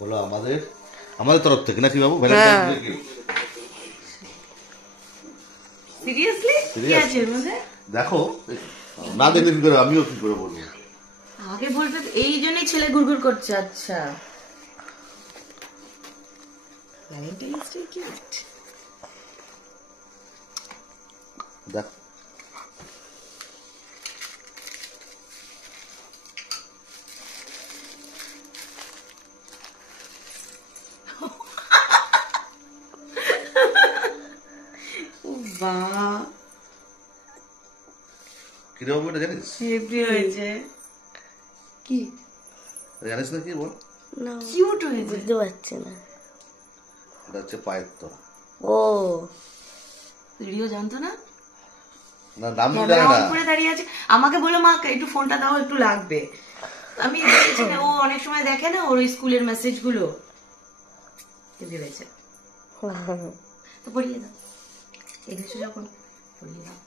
বলো আমাদের তরফ থেকে নাকি বাবু? দেখো না দেখলে কি করে, আমিও কি করে বলবো? আগে বলতে এই জন্যই ছেলে ঘুরঘুর করছে। আচ্ছা ভ্যালেন্টাইন্স ডে গিফট দেখ। বাহ কিরকম এটা জানিস? হেভি হয়েছে। কি জানিস না? কি বল? না কিউট হয়েছে, বুঝতে পারছি না। এটা হচ্ছে পায়ের তোরা। ও ভিডিও জানতো না? না নাম জানে না। করে দাঁড়িয়ে আছে, আমাকে বলে মা একটু ফোনটা দাও, একটু লাগবে। আমি দেখেছি না, ও অনেক সময় দেখে না ওর স্কুলের মেসেজ গুলো, ভেবেছে তো পড়িয়ে দাও। এসেছো যখন পড়িয়ে দাও।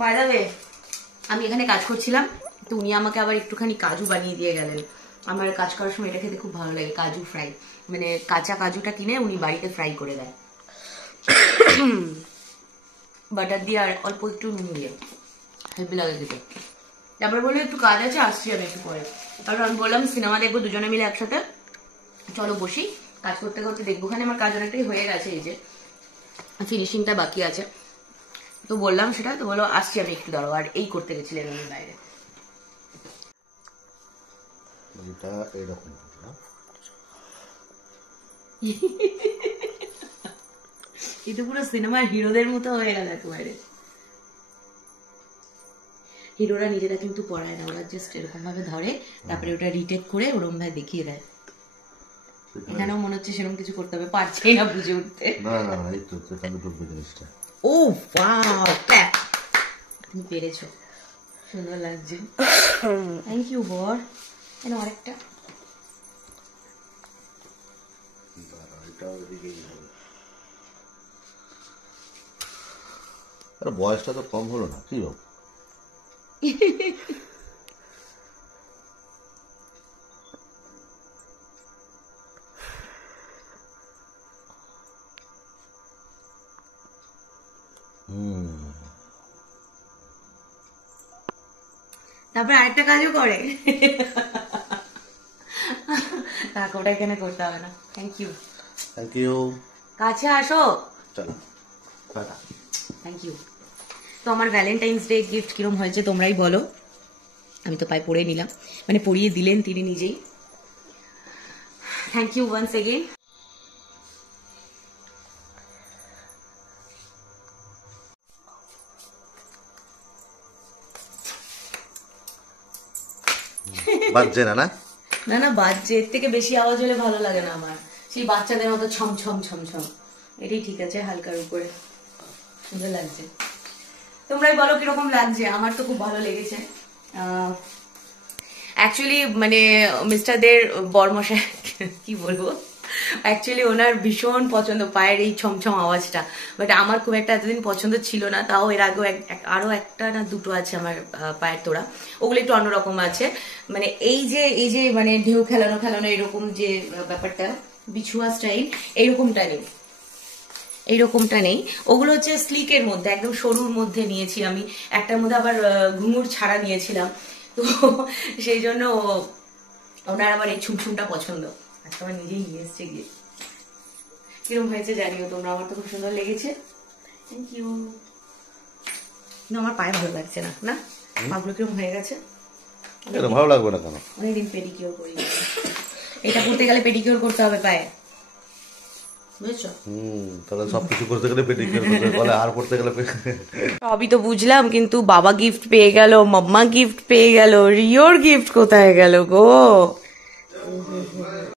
বাই দ্য ওয়ে, আমি এখানে কাজ করছিলাম তো উনি আমাকে আবার একটুখানি কাজু বানিয়ে দিয়ে গেলেন। আমার কাজ করার সময় এটা খেতে খুব ভালো লাগে, কাজু ফ্রাই। মানে কাঁচা কাজুটা কিনে উনি বাড়িতে ফ্রাই করে দেয় বাটার দিয়ে আর অল্প একটু নুন দিয়ে, হেভি লাগে খেতে। তারপরে বললো একটু কাজ আছে, আসছি আমি একটু পরে। তারপর আমি বললাম সিনেমা দেখবো দুজনে মিলে একসাথে, চলো বসি। কাজ করতে করতে দেখবো, ওখানে আমার কাজ অনেকটাই হয়ে গেছে, এই যে ফিনিশিংটা বাকি আছে। তো বললাম সেটা, তো বলো আসছি আমি একটু দাঁড়াও। আর এই করতে গেছিলেন উনি বাইরে। এটা পুরো সিনেমার হিরোদের মতো হয়ে গেল একেবারে। হিরোরা নিজেরা কিন্তু পড়ায় না, ওরা জাস্ট এরকম ভাবে ধরে, তারপরে ওটা রিটেক করে ওরকম ভাবে দেখিয়ে দেয়। এখানেও মনে হচ্ছে সেরকম কিছু করতে হবে, পারছি না বুঝে উঠতে। ও ওয়াও, তুমি পেরেছো, সুন্দর লাগছে। থ্যাংক ইউ বর। কেন আরেকটা বয়সটা তো কম হলো না কি বাবু? তারপরে আরেকটা কাজও করে, ওটা এখানে করতে হবে না। Thank you. Thank you. কাছে আসো। চলো টাটা। Thank you. তো আমার ভ্যালেন্টাইন্স ডে গিফট কিরম হয়েছে তোমরাই বলো। আমি তো পায়ে পড়ে নিলাম, মানে পরিয়ে দিলেন তিনি নিজেই। Thank you once again. বাজছে না? না না না বাজছে, এর থেকে বেশি আওয়াজ হলে ভালো লাগে না আমার, সেই বাচ্চাদের মতো ছম ছম ছম ছম। এটাই ঠিক আছে, হালকার উপরে সুন্দর লাগছে। তোমরাই বলো কিরকম লাগছে। আমার তো খুব ভালো লেগেছে। অ্যাকচুয়ালি মানে মিস্টারদের বরমশাই কি বলবো, অ্যাকচুয়ালি ওনার ভীষণ পছন্দ পায়ের এই ছমছম আওয়াজটা, বাট আমার খুব একটা এতদিন পছন্দ ছিল না। তাও এর আগেও আরো একটা না দুটো আছে আমার পায়ের তোড়া, ওগুলো একটু অন্যরকম আছে। মানে এই যে মানে ঢেউ খেলানো এরকম যে ব্যাপারটা, বিছুয়া স্টাইল, এইরকমটা নেই। ওগুলো হচ্ছে স্লিকের মধ্যে, একদম সরুর মধ্যে নিয়েছি আমি। একটার মধ্যে আবার ঘুঙুর ছাড়া নিয়েছিলাম, তো সেই জন্য ওনার আবার এই ছুমছুমটা পছন্দ। আজকে আমার নিজেই নিয়ে এসছে গিয়ে। কিরকম হয়েছে জানিও তোমরা, আমার তো খুব সুন্দর লেগেছে। Thank you. কিন্তু আমার পায়ে ভালো লাগছে না, না পাগুলো কিরকম হয়ে গেছে। ভালো লাগবে না কেন? অনেকদিন পেডিকিওর করি, এটা করতে গেলে পেডিকিওর করতে হবে পায়ে, বুঝছো? তাহলে সবকিছু করতে গেলে পেডিকিওর করতে বলে, আর করতে গেলে সবই তো বুঝলাম, কিন্তু বাবা গিফট পেয়ে গেল, মাম্মা গিফট পেয়ে গেল, রিওর গিফট কোথায় গেল গো?